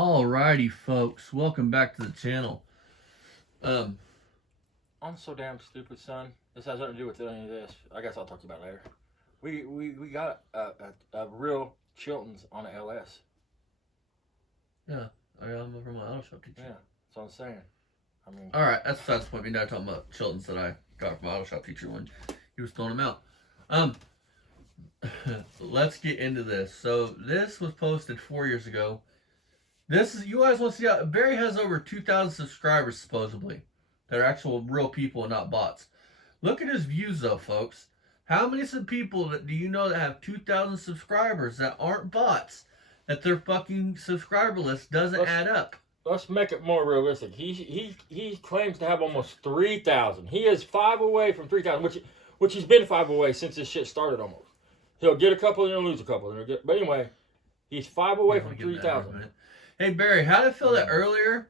Alrighty, folks, welcome back to the channel. Um, I'm so damn stupid, son. This has nothing to do with any of this. I guess I'll talk to you about it later. We got a real Chilton's on the LS. yeah, I got them from my auto shop teacher. Yeah, that's what I'm saying. I mean, All right, that's besides the point. We're not talking about Chilton's that I got from my auto shop teacher when he was throwing them out. Um, let's get into this. So this was posted 4 years ago. This is, you guys want to see how Barry has over 2,000 subscribers supposedly. That are actual real people and not bots. Look at his views though, folks. How many people do you know that have 2,000 subscribers that aren't bots? That their fucking subscriber list doesn't add up. let's make it more realistic. He claims to have almost 3,000. He is 5 away from 3,000, which he's been 5 away since this shit started almost. He'll get a couple and he'll lose a couple. But anyway, he's 5 away from 3,000. Hey Barry, how did it feel that earlier?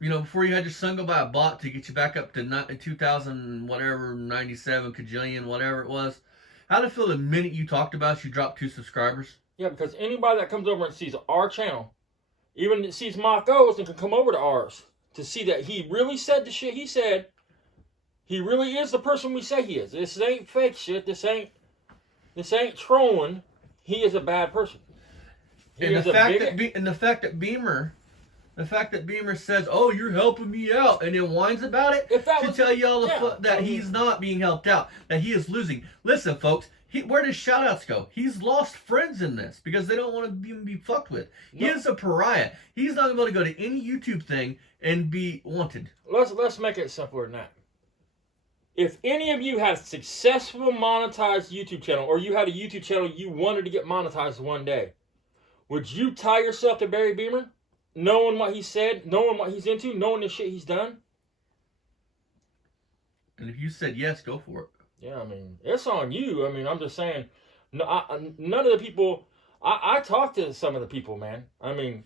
You know, before you had your son go buy a bot to get you back up to 2,000 whatever 97 kajillion whatever it was. How did it feel the minute you talked about you dropped 2 subscribers? Yeah, because anybody that comes over and sees our channel, even sees Mako's and can come over to ours to see that he really said the shit he said. He really is the person we say he is. This ain't fake shit. This ain't trolling. He is a bad person. And the fact that Beamer says, "Oh, you're helping me out," and then whines about it to tell you all that he's not being helped out, that he is losing. Listen, folks, where does shoutouts go? He's lost friends in this because they don't want to even be fucked with. He is a pariah. He's not able to go to any YouTube thing and be wanted. Let's make it simpler than that. If any of you had a successful monetized YouTube channel, or you had a YouTube channel you wanted to get monetized one day, would you tie yourself to Barry Beamer? Knowing what he said, knowing what he's into, knowing the shit he's done? And if you said yes, go for it. Yeah, I mean, it's on you. I mean, I'm just saying, none of the people, I talked to some of the people, man. I mean,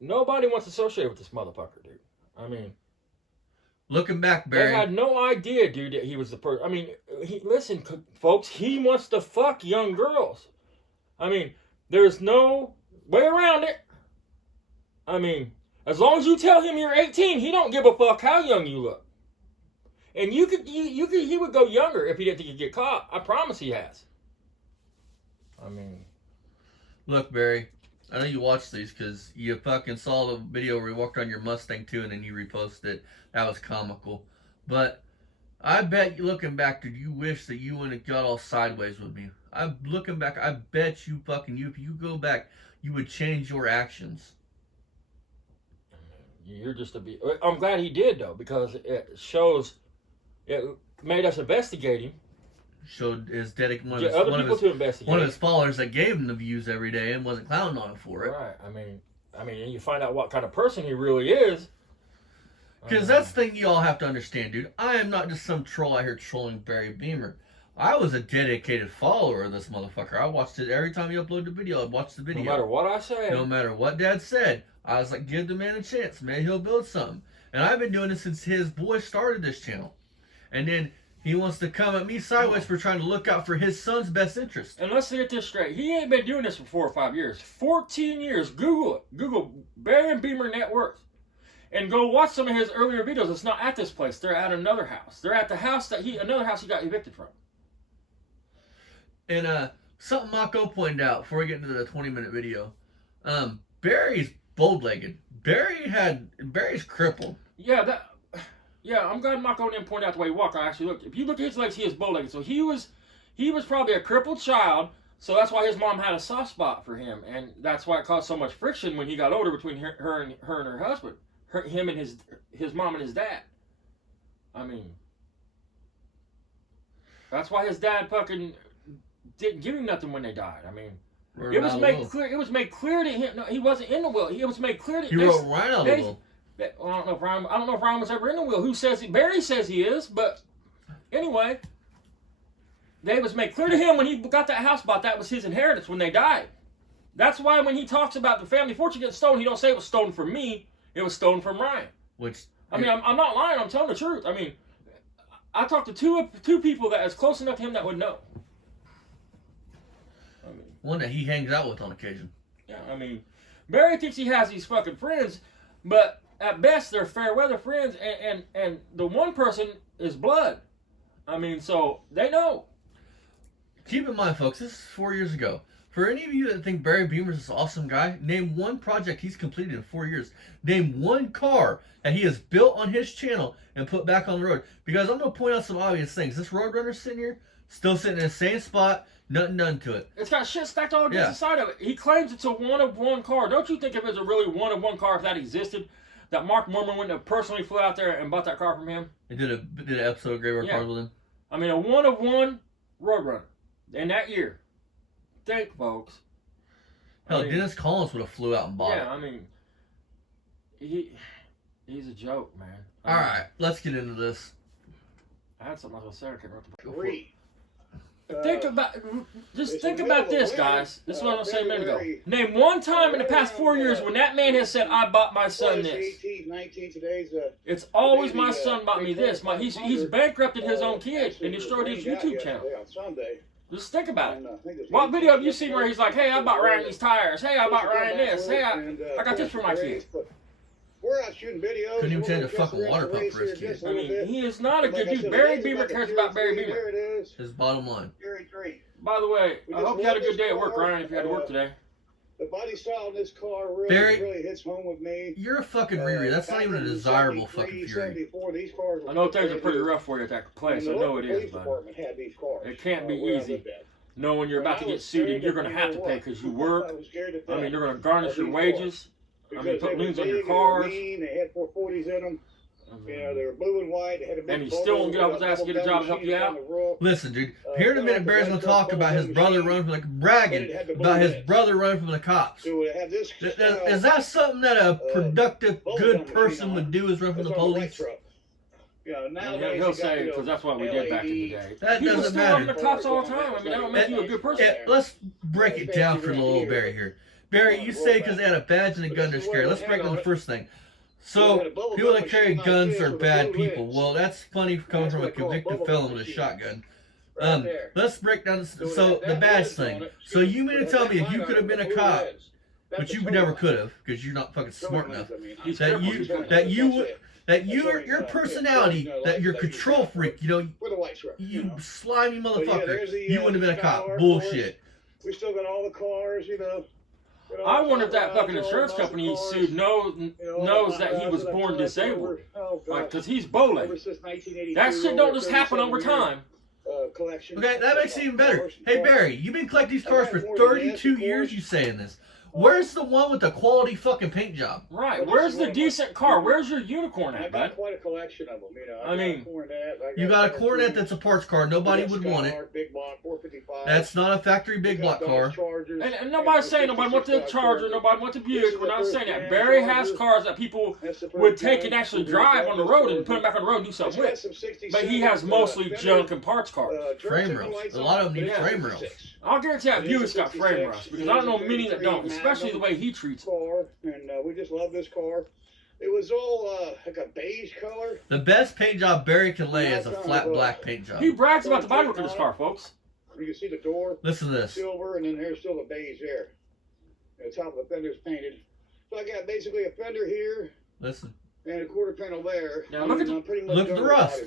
nobody wants to associate with this motherfucker, dude. I mean, looking back, Barry, they had no idea, dude, that he was the person. I mean, listen, folks, he wants to fuck young girls. I mean, there's no way around it. I mean, as long as you tell him you're 18, he don't give a fuck how young you look. And he would go younger if he didn't think he'd get caught. I promise he has. I mean, look, Barry, I know you watched these because you fucking saw the video where you walked on your Mustang too, and then you reposted it. That was comical. But I bet, looking back, dude, you wish that you wouldn't have got all sideways with me. Looking back, I bet you if you go back, you would change your actions. You're just I'm glad he did, though, because it made us investigate him. Showed his one of his followers that gave him the views every day and wasn't clowning on him for it. Right. I mean, and you find out what kind of person he really is. Because that's the thing you all have to understand, dude. I am not just some troll out here trolling Barry Beamer. I was a dedicated follower of this motherfucker. I watched it every time he uploaded a video. I watched the video. No matter what I say. No matter what Dad said. I was like, give the man a chance. Maybe he'll build something. And I've been doing this since his boy started this channel. And then he wants to come at me sideways for trying to look out for his son's best interest. And let's get this straight. He ain't been doing this for 4 or 5 years. 14 years. Google it. Google Barry Beamer net worth. And go watch some of his earlier videos. It's not at this place. They're at another house. They're at the house another house he got evicted from. And something Mako pointed out before we get into the 20-minute video. Barry's bold-legged. Barry's crippled. Yeah, I'm glad Mako didn't point out the way he walked. I actually looked. If you look at his legs, he is bow-legged. So he was probably a crippled child. So that's why his mom had a soft spot for him, and that's why it caused so much friction when he got older between her and her husband, him and his mom and his dad. I mean, that's why his dad fucking didn't give him nothing when they died. I mean. It was made clear. It was made clear to him. No, he wasn't in the will. It was made clear to him. He wrote Ryan out of the will. I don't know if Ryan was ever in the will. Barry says he is, but anyway, it was made clear to him when he got that house bought. That was his inheritance when they died. That's why when he talks about the family fortune getting stolen, he don't say it was stolen from me. It was stolen from Ryan. I'm not lying. I'm telling the truth. I mean, I talked to two people that is close enough to him that would know. One that he hangs out with on occasion. Yeah, I mean, Barry thinks he has these fucking friends, but at best they're fair weather friends, and the one person is blood. I mean, so they know. Keep in mind, folks, this is 4 years ago. For any of you that think Barry Beamer's this awesome guy, name one project he's completed in 4 years. Name one car that he has built on his channel and put back on the road. Because I'm going to point out some obvious things. This Roadrunner sitting here, still sitting in the same spot, nothing done to it. It's got shit stacked all against the side of it. He claims it's a one-of-one car. Don't you think if it's a really one-of-one car, if that existed, that Mark Mormon wouldn't have personally flew out there and bought that car from him? They did an episode of Graveyard Cars with him. I mean, a one-of-one Roadrunner in that year. Think, folks. Hell, Dennis Collins would have flew out and bought it. Yeah, I mean, he's a joke, man. All right, let's get into this. I had something I was going to say. I can't remember. Three. Think about this, guys. This is what I was saying a minute ago. Name one time in the past 4 years when that man has said, "I bought my son this." 18, 19, today's, it's always my son bought me this. He's bankrupted his own kid and destroyed his YouTube channel. On Sunday. Just think about it. What video have you seen where he's like, "Hey, I bought Ryan these tires. Hey, I bought Ryan this. Hey, I got this for my kid." We're out shooting videos. Couldn't even change a fucking water pump for his kid. I mean, he is not a good dude. Barry Beamer cares about Barry Beamer. There it is. His bottom line. Gary 3. By the way, I hope you had a good day at work, Ryan, if you had to work today. The body style in this car Barry, really hits home with me. You're a fucking Riri. That's not even a desirable fucking Fury. I know things are pretty rough for you at that place. I know it is, but it can't be easy knowing you're about to get sued and you're going to have to pay because you work. I mean, they're going to garnish your wages. I mean, put liens on your cars. They had 440s in them. You know, they were blue and white. They had a big and he still won't get off his ass and get a job to help you out. Listen, dude. Here in a minute, Barry's gonna talk about his brother running from bragging about his brother running from the cops. Is that something that a productive, good person would do? Is run from the police? He'll say because that's what we did back in the day. That People doesn't still matter. run the cops all the time. I mean, that don't make you a good person. Let's break it down for little Barry here. Barry, you say because they had a badge and a gun, they're scared. Let's break down the first thing. So, people that carry guns are bad people. Well, that's funny coming from a convicted felon with a shotgun. Let's break down the badge thing. So, you mean to tell me if you could have been a cop, but you never could have because you're not fucking smart enough, that your personality, that your control freak, you slimy motherfucker, you wouldn't have been a cop. Bullshit. We still got all the cars, I wonder if that fucking insurance company he sued knows that he was born disabled. Like, because he's bowling. That shit don't just happen over time. Okay, that makes it even better. Hey, Barry, you've been collecting these cars for 32 years, you saying this. Where's the one with the quality fucking paint job? Right. Where's the decent car? Where's your unicorn at, bud? I've got quite a collection of them, I mean, you got a Coronet that's a parts car. Nobody would want it. Big block, 455. That's not a factory big block car. And nobody's saying nobody wants the Charger, nobody wants the Buick. We're not saying that. Barry has cars that people would take and actually drive on the road and put them back on the road and do something with. But he has mostly junk and parts cars. Frame rails. A lot of them need frame rails. I'll guarantee that Buick's got frame rails because I don't know many that don't, especially the way he treats it. And we just love this car. It was all like a beige color. The best paint job Barry can lay is a flat black paint job. He brags about the bodywork of this car, folks. You can see the door. Listen to this. Silver, and then there's still the beige there. And the top of the fender's painted. So I got basically a fender here. Listen. And a quarter panel there. Now look at the rust.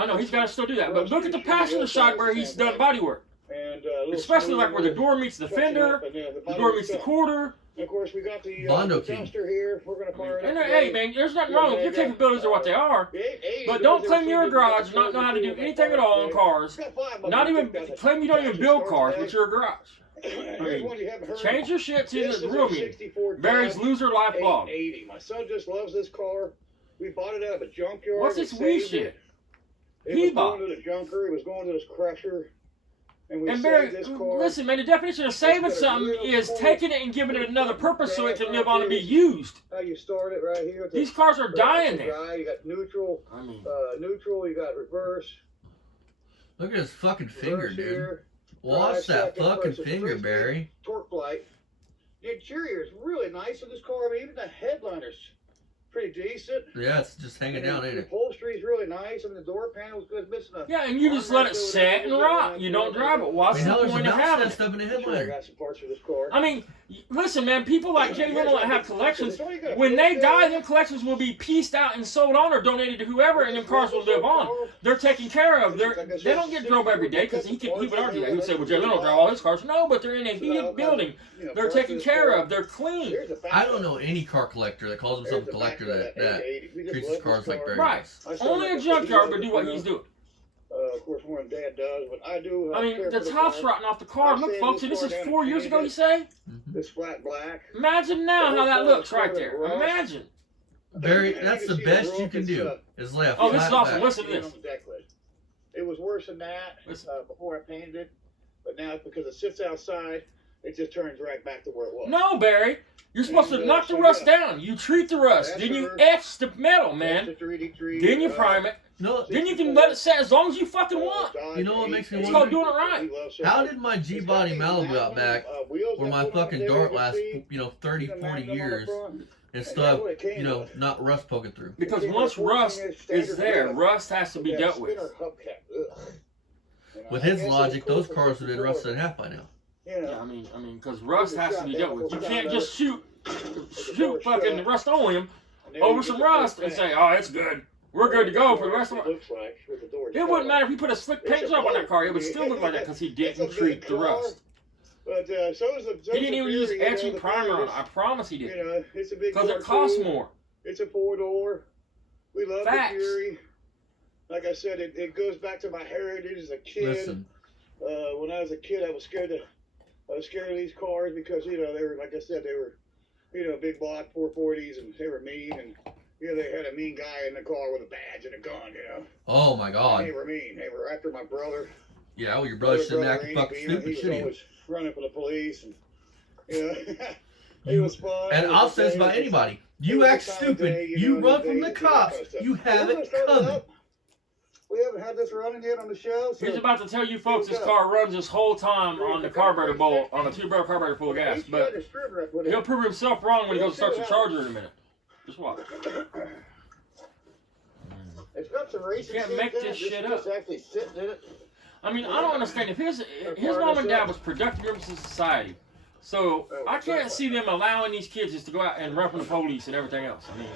I know he's got to still do that, but look at the passenger side where he's done bodywork. And especially like where the door meets the fender, the door meets the quarter. And of course, we got the dumpster here. We're going to fire it up. Hey, man, there's nothing wrong with your capabilities are what they are. But don't claim you're a garage and not know how to do anything at all on cars. Not even claim you don't even build cars, but you're a garage. I mean, change your shit to the rooming. Barry's Loser Life blog. My son just loves this car. We bought it out of a junkyard. What's this wee shit? He bought it. Going to the junker. He was going to this crusher. And Barry, listen, man, the definition of saving something is taking it and giving it another purpose so it can live on and be used. You start it right here. These cars are dying there. You got neutral, neutral, you got reverse. Look at his fucking finger, dude. Watch that fucking finger, Barry. Torque light. The interior is really nice in this car. I mean, even the headliners pretty decent. Yeah, it's just hanging down, ain't The it? upholstery's really nice. I mean, the door panel's good. Missing a Yeah, and you just let it sit and rot. You don't drive it. What's the Hell, there's a point of mouse having nest it? up in the Sure, I headliner. got some parts for this car. I mean, listen, man, people like Jay Leno that have collections, So you got a when they fuel die, tank. them collections will be pieced out and sold on or donated to whoever, and them cars will live on. They're taken care of. They don't get drove every day, because he would argue that. He would say, well, Jay Leno drive all his cars. No, but they're in a heated building. They're taken care of. They're clean. I don't know any car collector that calls himself a collector that treats his cars like very Right. nice. Only a junkyard would do what he's doing. Of course, more than Dad does, but I do. I mean, the top's rotting off the car. Look, folks, and this is 4 years ago, you say? This flat black. Imagine now how that looks right there. Imagine. Barry, that's the best you can do, is lay a Oh, this is flat awesome. back. Listen to this. It was worse than that before I painted it, but now because it sits outside, it just turns right back to where it was. No, Barry. You're supposed to knock the rust down. You treat the rust. Then you etch the metal, man. Then you prime it. No, Then you can let it set as long as you fucking want. You know what makes me It's wonder? called doing it right. How did my G-Body Malibu out back, where my fucking Dart lasts, 30, 40 years, and still have, not rust poking through? Because once rust is there, rust has to be dealt with. With his logic, those cars would have been rusted in half by now. Yeah, I mean, because rust has to be dealt with. You can't just shoot fucking Rust-Oleum over some rust and say, oh, it's good. We're good to go for the rest of it. It wouldn't matter if he put a slick paint job on that car. It would still look like that because he didn't treat the rust. But He didn't even use etching primer on it. I promise he didn't. It's a big Because it costs more. It's a 4-door. We love Facts. the Fury. Like I said, it goes back to my heritage as a kid. Listen, When I was a kid, I was scared of these cars because they were, like I said, they were big block 440s, and they were mean, and they had a mean guy in the car with a badge and a gun. oh my God. They were mean. They were after my brother. Yeah, well, your brother shouldn't act Andy fucking Beamer, stupid, he should was he? always running for the police, and it was fun. And I'll say this about anybody. You act stupid, you run from the cops, you have it coming. We haven't had this running yet on the show. So He's about to tell you folks this car runs this whole time on the carburetor bowl, on a 2-barrel carburetor full of gas. But he'll prove himself wrong when he goes to start the Charger in a minute. Just watch. It's got some racing. You can't make this shit up. Actually sitting in it. I mean, I don't understand. If his mom and dad was productive members of society, so I can't see them allowing these kids just to go out and run from the police and everything else. I mean,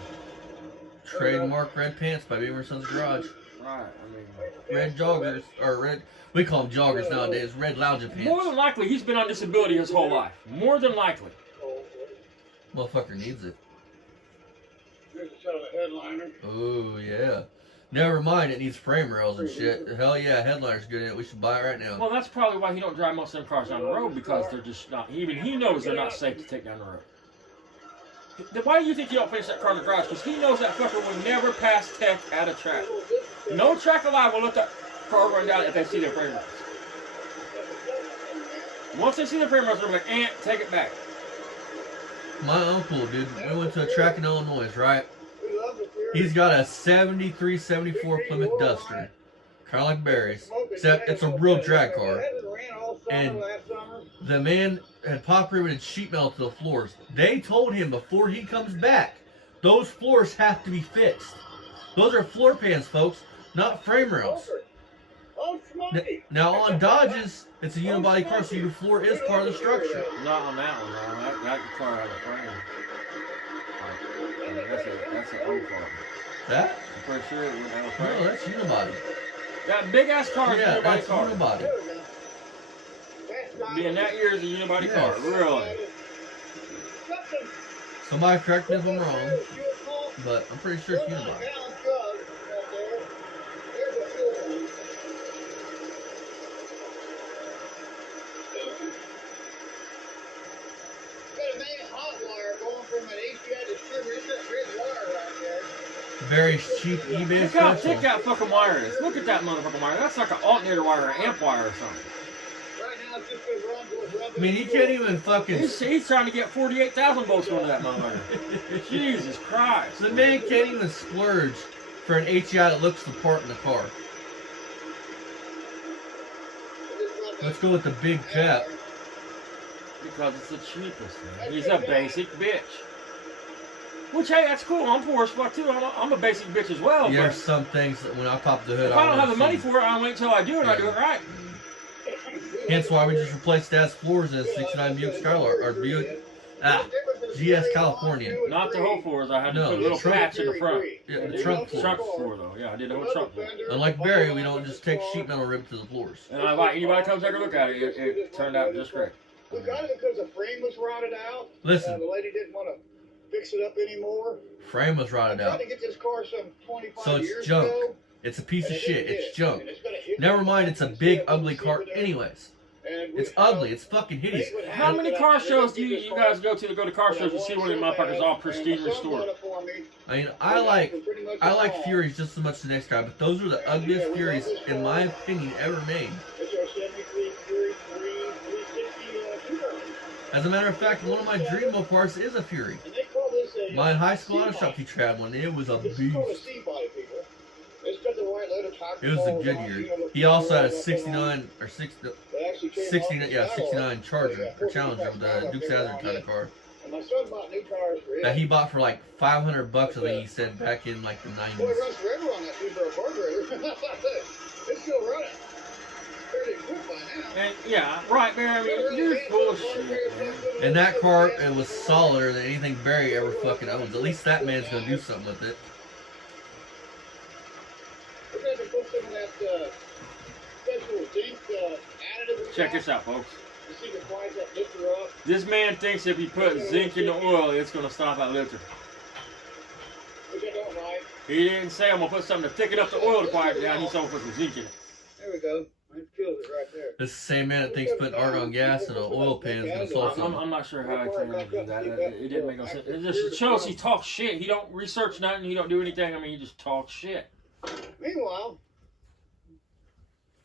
Trademark red pants by Beamer Son's Garage. right? I mean, Red joggers, or red, we call them joggers nowadays, red lounging more pants. than likely, he's been on disability his whole life. More than likely. Motherfucker needs it. Here's a shot of the headliner. Oh, yeah. Never mind, it needs frame rails and shit. Hell yeah, headliner's good in it. We should buy it right now. Well, that's probably why he don't drive most of them cars down the road, because they're just not. Even he knows they're not safe to take down the road. Why do you think he don't finish that car in the garage? Because he knows that fucker will never pass tech at a track. No track alive will let that car run down if they see their frame rails. Once they see the frame rails, they're like, take it back. My uncle, dude, we went to a track in Illinois, right? He's got a 73, 74 Plymouth Duster. Kind of like Barry's. Except it's a real drag car. And the man had pop riveted sheet metal to the floors. They told him before he comes back, those floors have to be fixed. Those are floor pans, folks, not frame rails. Now on Dodges, it's a unibody car, so your floor is part of the structure. Not on that one, though. That car had a frame. That's an old car. That? I'm pretty sure it wouldn't have a frame. No, that's unibody. That big ass car is a Yeah, unibody that's car. unibody. Being that year is a unibody car, really. Somebody correct me if I'm wrong, but I'm pretty sure it's unibody. Very cheap eBay Look how special. thick that fucking wire is. Look at that motherfucking wire. That's like an alternator wire or an amp wire or something. I mean, he can't even fucking. He's trying to get 48,000 volts into that motherfucker. Jesus Christ. The man can't even splurge for an HEI that looks the part in the car. Let's go with the big cap. Because it's the cheapest, man. He's a basic bitch. Which, hey, that's cool. I'm poor as fuck, too. I'm a basic bitch as well. Yeah, But there's some things that when I pop the hood, if I don't have wanna the money see. for it, I'll wait until I do it and I do it right. Hence why we just replaced Dad's floors in a 69 Buick Skylark, or Buick, GS California. Not the whole floors. I had to No, put a little the trunk. patch in the front. Yeah, the trunk floor. Trunk floor, though. Yeah, I did the whole trunk floor. Unlike Barry, we don't just take sheet metal rib to the floors. And I invite anybody to come take a look at it. It turned out just great. We got it because the frame was rotted out. Listen. The lady didn't want to fix it up anymore. Frame was rotted I tried out. to get this car some 25 So it's years junk. ago. It's a piece of and it shit. didn't It's hit. junk. And it's gonna hit Never me. mind, it's a big, ugly car anyways. And It's ugly. It's fucking hideous. How many car shows do you guys go to car shows and see one of the motherfuckers all pristine restored? I mean, I like Furies just as much as the next guy, but those are the ugliest Furies, in my opinion, ever made. It's our 73 Fury 360 turbo. As a matter of fact, one of my dream parts is a Fury. And they call this a My high school auto shop teacher had one. It was a This is called a beast. C-body, people. It's got the white leather top. It was a good year. He also had a 69 or 69, yeah, 69 Charger or Challenger with a Dukes Hazzard kind of car And my son bought new tires for it. that he bought for like $500. I think he said back in like the Boy, it 90s. runs forever on that two-barrel carburetor. It's still running. Fairly quick by now. And yeah, right, man. I mean, you're full of shit, man. And that car, it was solider than anything Barry ever fucking owns. At least that man's gonna do something with it. We're going to put some of that special zinc additive. Check this out, folks. You see the quiet that lifter up. This man thinks if he puts zinc in the oil, it's gonna stop that lifter. Which I don't like. He didn't say I'm gonna put something to thicken up the oil to quiet it down. He said I'm gonna put some zinc in it. There we go. It kills it right there. This is the same man that thinks putting argon gas in an oil pan is gonna solve something. I'm not sure how I can do that. It didn't make no sense. It just shows he talks shit. He don't research nothing. He don't do anything. I mean, he just talks shit. Meanwhile,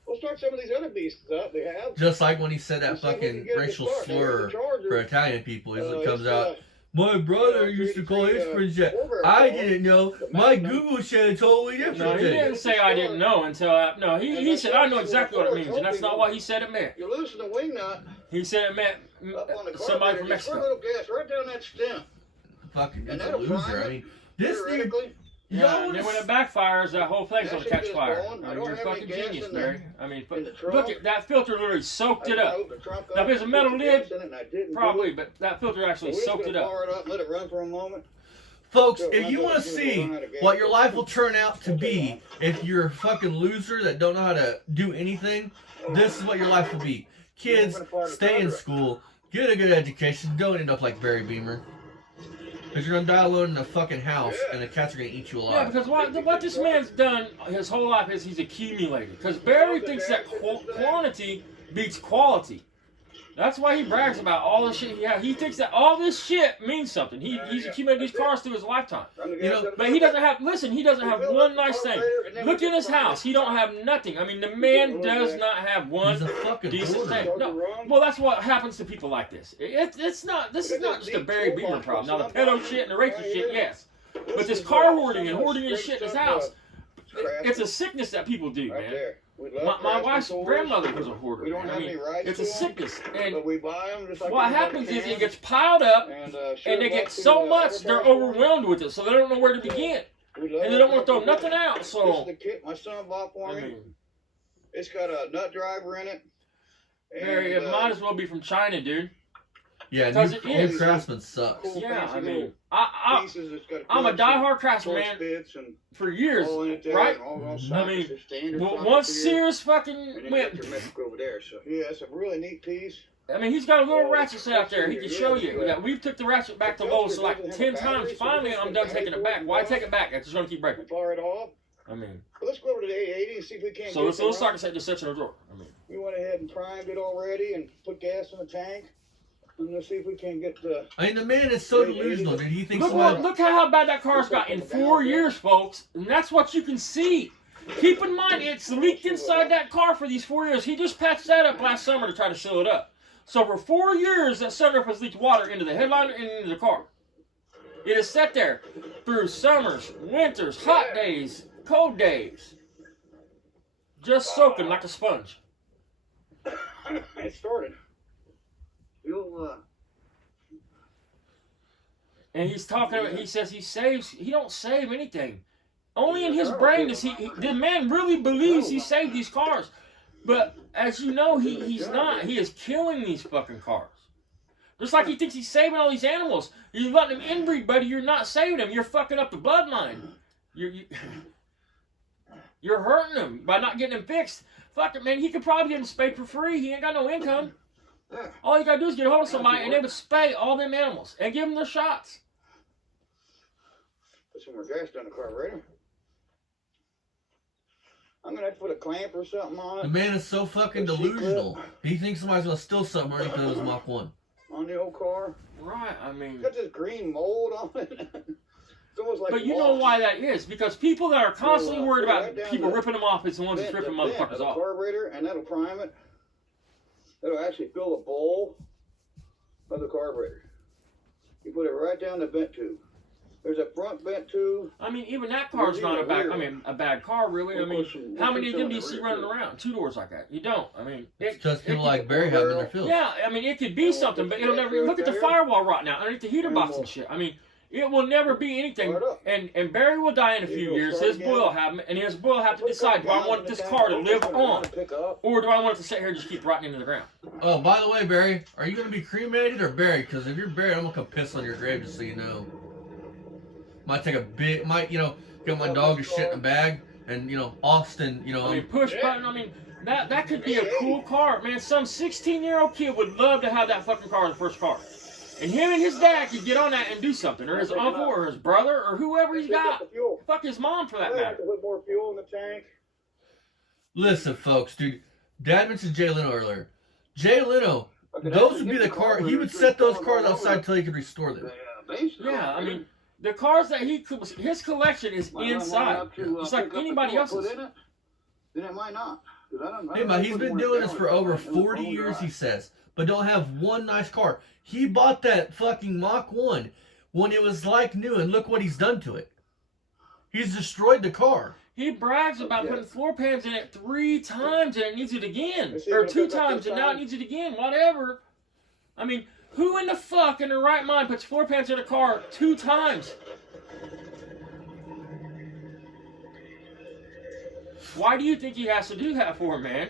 we'll start some of these other beasts up we have. Just like when he said that fucking racial slur for Italian people, it comes out. My brother used to call his friends that. I didn't know. My Google said a totally different No, he thing. didn't say I didn't know until no. He said I know exactly what it means, and that's not what he said it meant. You loosen the wing nut He said it meant up on the somebody carburetor, from just put a Mexico. little gas right down that stem. Fucking And he's a that'll loser. prime I it. mean, this dude. Theoretically, Yeah, and then when it backfires, that whole thing's gonna catch fire. I I mean, don't you're have fucking any gas genius, in the- Barry. I mean, in the look trunk. at that filter literally soaked it I up. opened the trunk up, Now, if it's a metal put the lid, gas in it, and I didn't do Probably, it. but that filter actually We're just soaked gonna it up. power it up and let it run for a moment. Folks, if you want to see what your life will turn out to be if you're a fucking loser that don't know how to do anything, this is what your life will be. Kids, stay in school, get a good education, don't end up like Barry Beamer. Because you're going to die alone in a fucking house and the cats are going to eat you Yeah, alive. because what this man's done his whole life is he's accumulated. Because Barry thinks that quantity beats quality. That's why he brags about all the shit he has. He thinks that all this shit means something. He's accumulated these cars through his lifetime. You know, But he doesn't have, listen, he doesn't have one nice thing. Look in his house. He don't have nothing. I mean, the man does not have one He's a fucking decent hoarder. thing. No, well, that's what happens to people like this. It's not, this is not just a Barry Beamer problem. Now, the pedo shit and the racist shit, yes. But this car hoarding and hoarding his shit in his house, it's a sickness that people do, Right man. there. We love My Craftsman wife's toys. grandmother was a hoarder. We don't man. have I mean, any rights it's a to 'em, sickness. And but we buy them just like what we buy happens is cans. it gets piled up, And, and they get so much they're overwhelmed with it, so they don't know where to begin, and they don't want to throw nothing out. This is So the kit my son bought for I me. mean, It's got a nut driver in it. Barry, it And, might as well be from China, dude. Yeah, Because it new is. Craftsman sucks. Cool Yeah, fancy I mean, little I pieces. It's got I'm a clips and diehard craftsman torch man bits and for years, all in it there, right? and all Mhm. sockets I mean, are standard Well, sockets once here. Sears And fucking then you got went, your Mexico over there. So yeah, it's a really neat piece. I mean, he's got a little ratchet set out there. He can show you. We took the ratchet back to Lowe's like 10 times. Finally, I'm done taking it back. Why take it back? It's just gonna keep breaking. Fire it off. I mean, But let's go over to the 880 and see if we can't. so get this little some socket run. set just sits in a drawer. I mean, We went ahead and primed it already and put gas in the tank. And let's see if we can get the. I mean, the man is so delusional, dude. He thinks look how bad that car's got in 4 years, folks. And that's what you can see. Keep in mind, it's leaked inside that car for these 4 years. He just patched that up last summer to try to seal it up. So for 4 years, that sunroof has leaked water into the headliner and into the car. It is set there through summers, winters, hot days, cold days. Just soaking like a sponge. It started. You'll And he's talking about, he says he don't save anything. Only in his brain does the man really believes he saved these cars. But as you know, he's not. He is killing these fucking cars. Just like he thinks he's saving all these animals. You're letting them inbreed, buddy. You're not saving them. You're fucking up the bloodline. You're hurting them by not getting them fixed. Fuck it, man. He could probably get them spayed for free. He ain't got no income. All you gotta do is get a hold of somebody and they would spay all them animals and give them their shots. Put some more gas down the carburetor. I'm gonna have to put a clamp or something on it. The man is so fucking delusional. He thinks somebody's gonna steal something underneath his Mach 1. On the old car. Right, I mean. Got this green mold on it. It's almost like but you know why that is? Because people that are constantly worried about people ripping them off is the ones that's ripping motherfuckers off. Carburetor, and that'll prime it. It'll actually fill the bowl of the carburetor. You put it right down the vent tube. There's a front vent tube. I mean, even that car's not a bad car, really. I mean, how many of them do you see running around? 2 doors like that? You don't. I mean, it's just people like Barry have in their field. Yeah, I mean, it could be something, but it'll never. Look at the firewall right now, underneath the heater box and shit. I mean, it will never be anything. And Barry will die in a few years. His boy will have him, and his boy will have to decide: do I want this car to live on, or do I want it to sit here and just keep rotting into the ground? Oh, by the way, Barry, are you gonna be cremated or buried? Because if you're buried, I'm gonna come piss on your grave, just so you know. Might take a big, get my dog to shit in a bag, and Austin, I mean, push button. I mean, that could be a cool car, man. Some 16-year-old kid would love to have that fucking car, the first car, and him and his dad could get on that and do something, or his uncle, or his brother, or whoever he's got. Fuck his mom, for that matter. Put more fuel in the tank. Listen, folks, dude. Dad mentioned Jay Leno earlier. Jay Leno, those would be the car. He would set those cars outside until he could restore them. Yeah, I mean. The cars that his collection is inside. It's like anybody else's. Then it might not. Hey, man, he's been doing this for over 40 years, he says, but don't have one nice car. He bought that fucking Mach 1 when it was like new, and look what he's done to it. He's destroyed the car. He brags about putting floor pans in it 3 times, and it needs it again. Or 2 times, and now it needs it again. Whatever. I mean... Who in the fuck in their right mind puts floor pans in a car 2 times? Why do you think he has to do that for, man?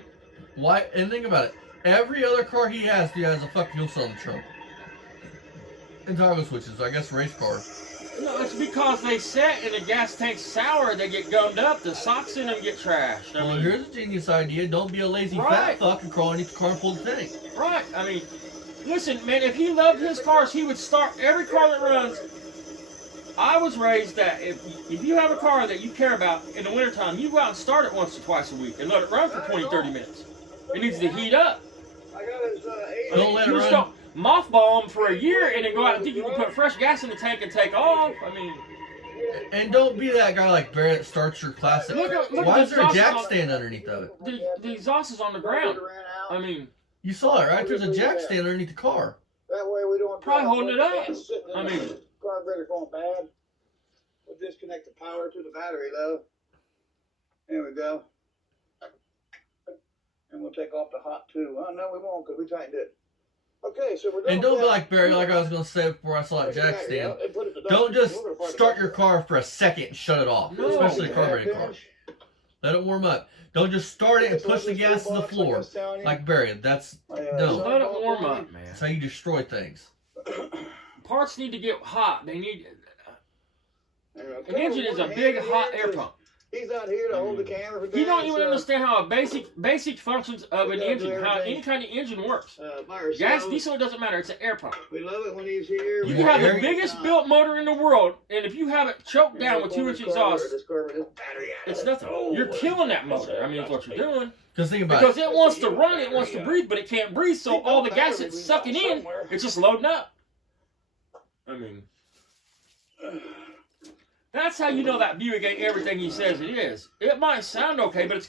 Why? And think about it. Every other car he has a fucking fuel cell in the trunk. And toggle switches, I guess race car. No, it's because they set and the gas tank's sour, they get gummed up, the socks in them get trashed. Well, here's a genius idea. Don't be a lazy fat fuck and crawl underneath the car and pull the tank. Right, I mean... Listen, man, if he loved his cars, he would start every car that runs. I was raised that if you have a car that you care about in the wintertime, you go out and start it once or twice a week and let it run for 20, 30 minutes. It needs to heat up. Don't let it run. Don't mothball them for a year and then go out and think you can put fresh gas in the tank and take off. I mean... And don't be that guy like Barry that starts your classic. Why is there a jack stand underneath of it? The exhaust is on the ground. I mean... You saw it, right? There's a jack stand underneath the car. That way we don't probably holding it up. I mean, carburetor going bad. We'll disconnect the power to the battery though. There we go. And we'll take off the hot tube. Oh no, we won't because we tightened it. Okay, so we're done. And don't be like Barry, like I was gonna say before I saw that jack stand. Don't just start your car for a second and shut it off, especially a carbureted car. Let it warm up. Don't just start it and push the gas to the floor. Like Barry, that's dumb. Let it warm up, man. That's how you destroy things. Parts need to get hot. They need... An engine is a big, hot air pump. He's out here to hold the camera. You don't even understand how a basic functions of an engine, how any kind of engine works. Gas, diesel, it doesn't matter. It's an air pump. We love it when he's here. You can have the biggest built motor in the world, and if you have it choked down with 2-inch exhaust, it's nothing. You're killing that motor. I mean, that's what you're doing. Because think about because it wants to run, it wants to breathe, but it can't breathe, so all the gas it's sucking in, it's just loading up. I mean... That's how you know that Buick ain't everything he says it is. It might sound okay, but it's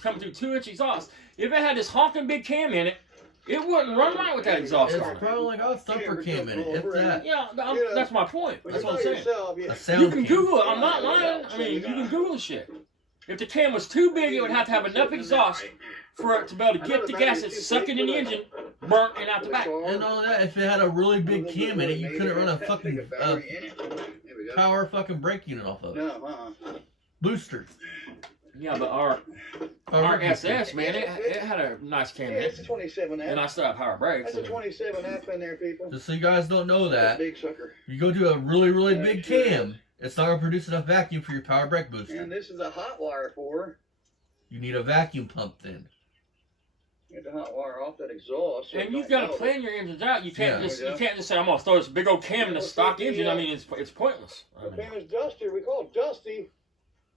coming through 2-inch exhaust. If it had this honking big cam in it, it wouldn't run right with that exhaust. It's probably like a thumper cam in it. It's that. Yeah, that's my point. That's what I'm saying. A sound You can Google it. I'm not lying. I mean, you can Google the shit. If the cam was too big, it would have to have enough exhaust for it to be able to get the gas that's sucking in the engine burnt and out the back. And all that, if it had a really big cam in it, you couldn't run a fucking power fucking brake unit off of it. No, Booster. Yeah, but our SS, man, it had a nice cam in it's a it. 27F. And I still have power brakes. That's a 27F in there, people. Just so you guys don't know that, Big sucker. you go to a really, really big cam, it's not going to produce enough vacuum for your power brake booster. And this is a hot wire for her. You need a vacuum pump then. Get the hot wire off that exhaust. So And you've got to plan your engines out. You can't Yeah. just say I'm gonna throw this big old cam in the stock engine. I mean, it's pointless. I The mean, famous Dusty, we call it Dusty.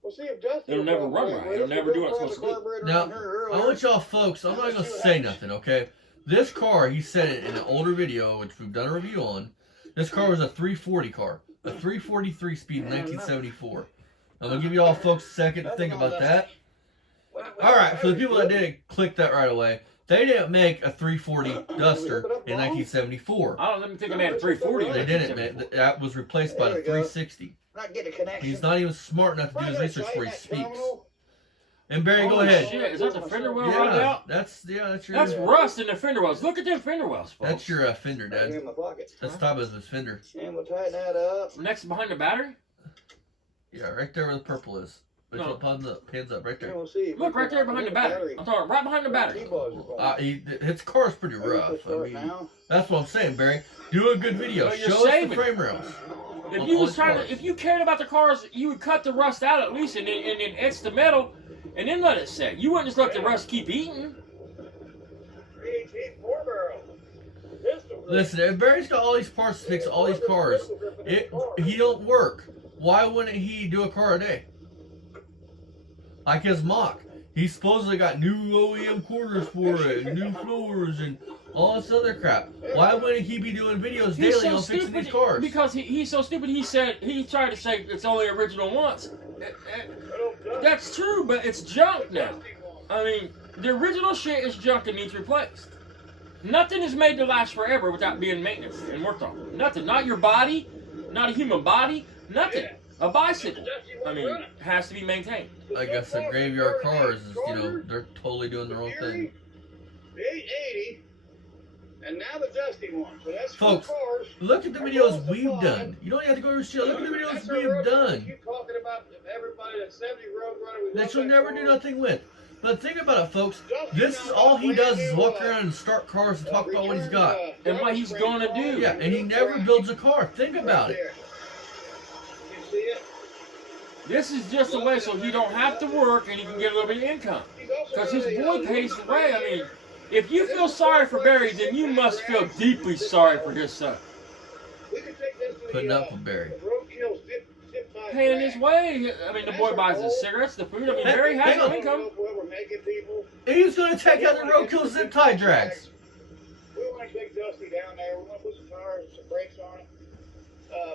We'll see if Dusty. It'll never run right. It'll never do what it's supposed to do. Now, I want y'all folks, I'm not going to say nothing, okay? This car, he said it in an older video, which we've done a review on. This car was a 340 car. A 343 speed in 1974. I'm going to give you all folks a second to think about that. Alright, for the people that didn't click that right away, they didn't make a 340 Duster in 1974. I don't even think I made a 340. They didn't, man. That was replaced by the 360. Not get a connection. He's not even smart enough to do his research before he speaks. And Barry, go ahead. Shit, is that the fender well rotted Yeah, out? that's your. That's rust in the fender wells. Look at them fender wells, folks. That's your fender, Right here Dad. in my pocket. That's top of his fender. And we'll tighten that up. Next behind the battery? Yeah, right there where the purple is. But No. pins up right And there. we'll see. Look right there behind the battery. I'm talking right behind the battery. His car's pretty rough. I mean, that's what I'm saying, Barry. Do a good video. Well, you're Show us the saving. frame rails. If you was trying to, if you cared about the cars, you would cut the rust out at least and then etch the metal, and then let it set. You wouldn't just let the rust keep eating. 318 4-barrel. Listen, if Barry's got all these parts to fix all these cars, he don't work. Why wouldn't he do a car a day? Like his Mach. He supposedly got new OEM quarters for it, and new floors, and all this other crap. Why wouldn't he be doing videos He's daily so on fixing stupid these cars? because he's so stupid. He tried to say it's only original once. That's true, but it's junk now. I mean, the original shit is junk and needs replaced. Nothing is made to last forever without being maintenance and worked on. Nothing. Not your body, not a human body, nothing. A bicycle, I mean, has to be maintained. I guess the graveyard cars is, they're totally doing their own thing. The 880, and now the Dusty one. So that's Folks, cars. look at the videos we've done. You don't have to go to shit. Look at the videos we've done Keep talking about everybody that's 70 road runner. that you'll never do nothing with. But think about it, folks. This is all he does is walk around and start cars and talk about what he's got. And what he's gonna do. Yeah, and he never builds a car. Think about it. You see it? This is just a way so he don't have to work and he can get a little bit of income. Because his boy pays the way. I mean, if you feel sorry for Barry, then you must feel deeply sorry for his son. Putting up with Barry. Paying his way. I mean, the boy buys his cigarettes, the food. I mean, Barry has no income. He's going to take out the roadkill zip tie drags. We want to take Dusty down there. We want to put some tires and some brakes on it.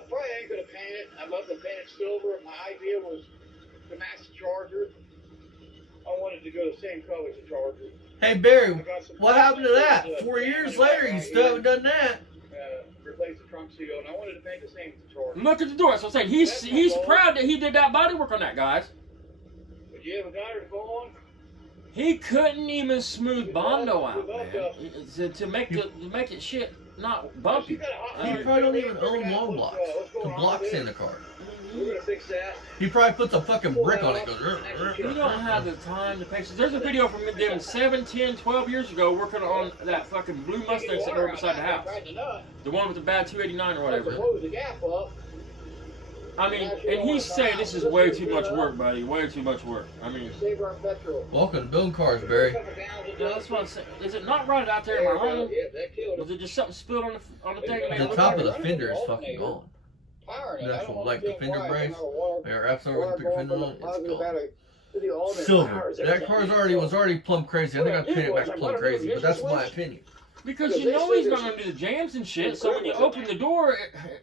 Probably ain't going to paint it. I'd love to paint it silver. My idea was to match the Charger. I wanted to go the same color as the Charger. Hey, Barry, what happened to that? 4 years later, you still haven't done that. Replace the trunk seal, and I wanted to paint the same as the Charger. Look at the door. That's what I'm saying. He's proud that he did that body work on that, guys. But you haven't got her to go on? He couldn't even smooth Bondo out, man. To make it shit not bumpy. He probably don't even own long blocks to block sand the car. We're going to fix that. He probably puts a fucking brick on it and goes, You don't have the time to patience. There's a video from them 7, 10, 12 years ago working on that fucking blue Mustang sitting over beside the house. The one with the bad 289 or whatever. Close the gap up. I mean, and he's saying this is way too much work, buddy. Way too much work. I mean, Save our petrol. welcome to building cars, Barry. yeah, that's what I'm saying. Is it not rotted out there in my home? Yeah, that killed Was it just something spilled on the thing? The top of the fender is fucking gone. Powering it. That's I don't what, like the understand fender why. brace, or wraps over Wire with the big going fender from on it, the it's positive gone. battery to the alternate Silver. powers That everything. car's was already plumb crazy. I think I painted it back plumb crazy, but that's my opinion. Because you know he's not going to do the jams and shit, so when you open the door,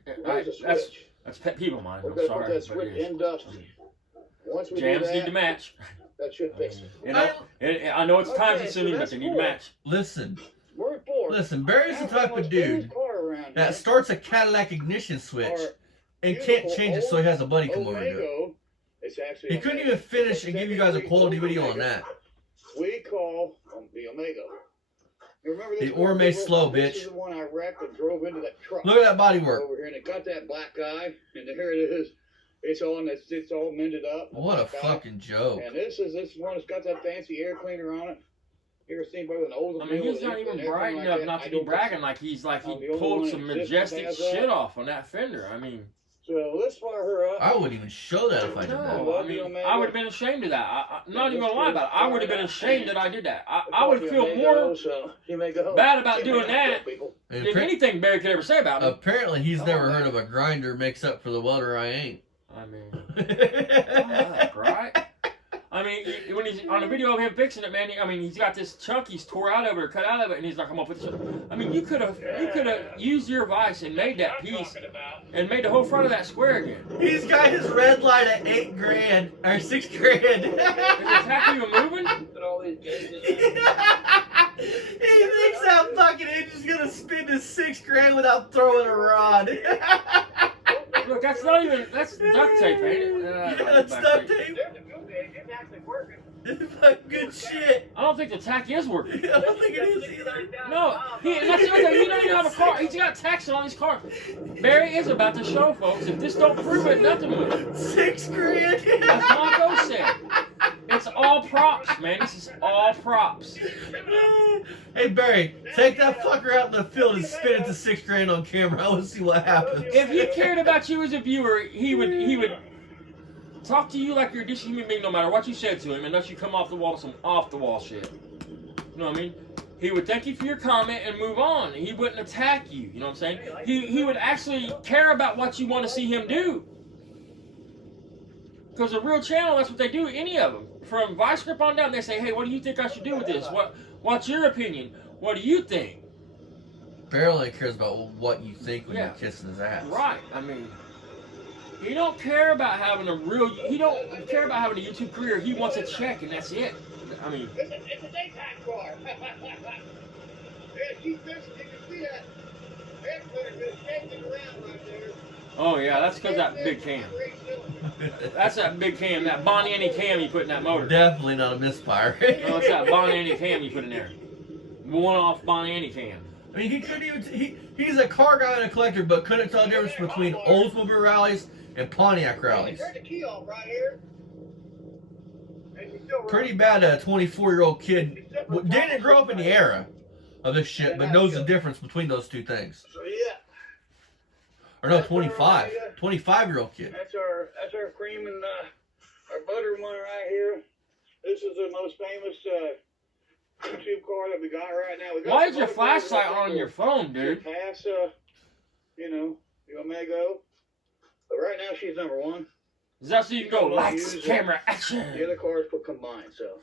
There's a that's switch. pet peeve of mine. We're I'm gonna put sorry. that but switch it is. in Dusty. Once we Jams do need that, to match. that should fix it. You know, and I know it's time consuming, but they need to match. Listen, We're at 4. listen, Barry's the type of dude that that starts a Cadillac ignition switch and can't change it so he has a buddy come over and do it. It's actually He couldn't even finish and give you guys a quality video on that. We call the Omega. Remember The this Orme one? slow, This bitch. is the one I wrecked and drove into that truck. Look at that body work. Over here, and it got that black guy, and there it is. It's all mended up. What a fucking joke. And this one that's got that fancy air cleaner on it. You ever seen anybody with an older? I mean, he's not even bright enough not to be bragging like he pulled some majestic shit off on that fender. I mean. So let's fire her up. I wouldn't even show that if I did that. No, I mean, I would have been ashamed of that. I'm not even gonna lie about it. I would have been ashamed that I did that. I would feel more bad about doing that than anything Barry could ever say about me. Apparently, he's never heard of a grinder makes up for the welder I ain't. I mean, right? I mean, when he's on a video of him fixing it, man. I mean, he's got this chunk he's tore out of it or cut out of it, and he's like, "I'm gonna put this." I mean, you could have used your vise and made that piece and made the whole front of that square again. He's got his red light at $8,000 or $6,000. Is the tack even moving? He thinks that fucking engine's gonna spin to $6,000 without throwing a rod. Look, that's not even. That's duct tape, ain't it? Yeah, that's duct tape. It's actually working. Fucking good shit. I don't think the tack is working. I don't think it is either. No, that's the other thing. He don't even have a car. He's got tacks on his car. Barry is about to show, folks. If this don't prove it, nothing will. $6,000. As Marco said, it's all props, man. This is all props. Hey Barry, take that fucker out in the field and spin it to $6,000 on camera. I want to see what happens. If he cared about you as a viewer, he would talk to you like you're a decent human being, no matter what you said to him, unless you come off the wall with some off the wall shit. You know what I mean? He would thank you for your comment and move on. He wouldn't attack you. You know what I'm saying? He would actually care about what you want to see him do. Because a real channel, that's what they do. Any of them, from Vice Grip on down, they say, "Hey, what do you think I should do with this? What's your opinion? What do you think?" Barry only cares about what you think when you're kissing his ass. Right. I mean, he don't care about having he don't care about having a YouTube career. He wants a check, and that's it. I mean. It's a daytime car. Yeah, keep this. You can see that. Everybody's just shaking around right there. Oh yeah, that's because that big cam. That's that big cam, that Bonnie Annie cam you put in that motor. Definitely not a misfire. No, it's that Bonnie Annie cam you put in there. One-off Bonnie Annie cam. I mean, he couldn't even. He's a car guy and a collector, but couldn't tell the difference between Oldsmobile rallies and Pontiac rallies. Turn the key off right here. Pretty bad a 24-year-old kid didn't grow up in the era of this shit, but knows the difference between those two things. So yeah. Or no, 25. 25-year-old kid. That's our cream and our butter one right here. This is the most famous YouTube car that we got right now. Why is your flashlight on your phone, dude? Pass, the Omega. But right now she's number one. Is that so you can go lights, camera, action? The other cars put combined, so.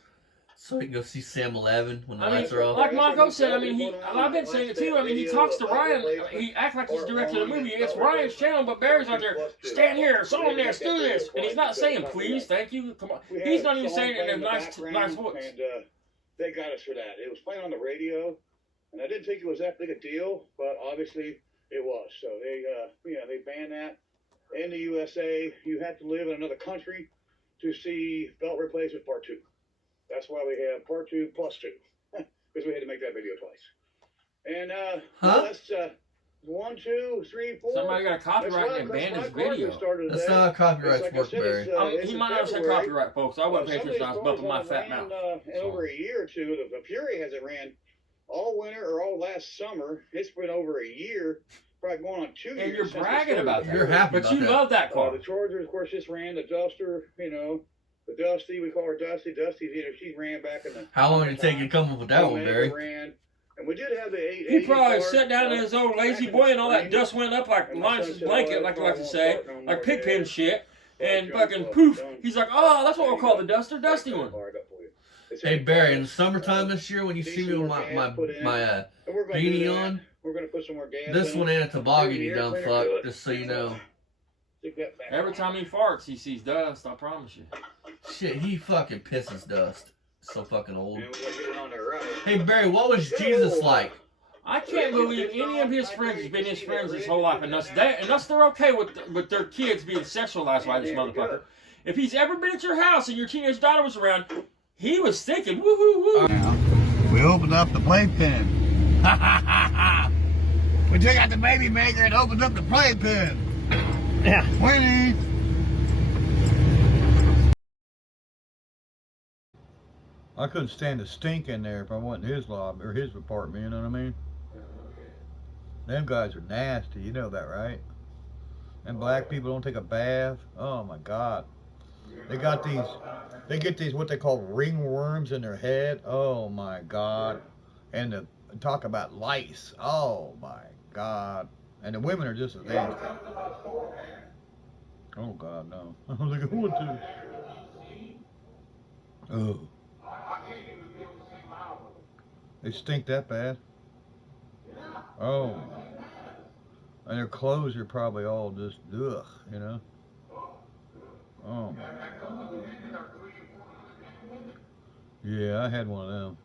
So you can go see Sam 11 when the I mean, lights are off. like Marco said, I mean, I've been saying it too. I mean, he talks to Ryan. He acts like he's directing the movie. It's Ryan's channel, but Barry's out there, stand here, someone there, do this. And he's not saying, please, thank you, come on. He's not even saying it in a nice voice. And they got us for that. It was playing on the radio, and I didn't think it was that big a deal, but obviously it was. So they banned that. In the USA, you have to live in another country to see belt replacement part 2. That's why we have part 2 plus 2, because we had to make that video twice. And that's 1, 2, 3, 4. Somebody got a copyright and banned his video. That's not how copyrights work, Barry. He might not have said copyright, folks. I wasn't paying attention. I was bumping my fat mouth. In over a year or two, the Fury hasn't ran all winter or all last summer. It's been over a year. Probably going on 2 years. And you're bragging about that. You're happy but about you that. love that car. The Charger, of course, just ran. The Duster, the Dusty, we call her Dusty. Dusty's, she ran back in the. How long did it take you to come up with that one, Barry? Ran. And we did have the 8. He probably sat down in his old lazy boy and all that dust went up like Linus's blanket, like I like to say, like pigpen shit. And fucking poof, he's like, oh, that's what we'll call the Duster, Dusty one. Hey Barry, in the summertime this year when you see me with my beanie on, we're gonna put some more gas. this one ain't a toboggan, you dumb fuck, just so you know. Every time he farts, he sees dust, I promise you. Shit, he fucking pisses dust. So fucking old. Hey Barry, what was Jesus like? I can't believe any of his friends has been his friends his whole life, and thus they're okay with their kids being sexualized by this motherfucker. If he's ever been at your house and your teenage daughter was around, he was thinking, woohoo woo. We opened up the playpen. We took out the baby maker and opened up the playpen. Yeah. Winnie. I couldn't stand the stink in there if I went in his lobby or his apartment, you know what I mean? Them guys are nasty, you know that, right? And black people don't take a bath. Oh my God. They get these what they call ringworms in their head. Oh my God. And talk about lice. Oh my God. And the women are just as nasty. Oh God, no. I was like, I want to. Oh. They stink that bad. Oh. And their clothes are probably all just ugh, you know. Oh. Yeah, I had one of them.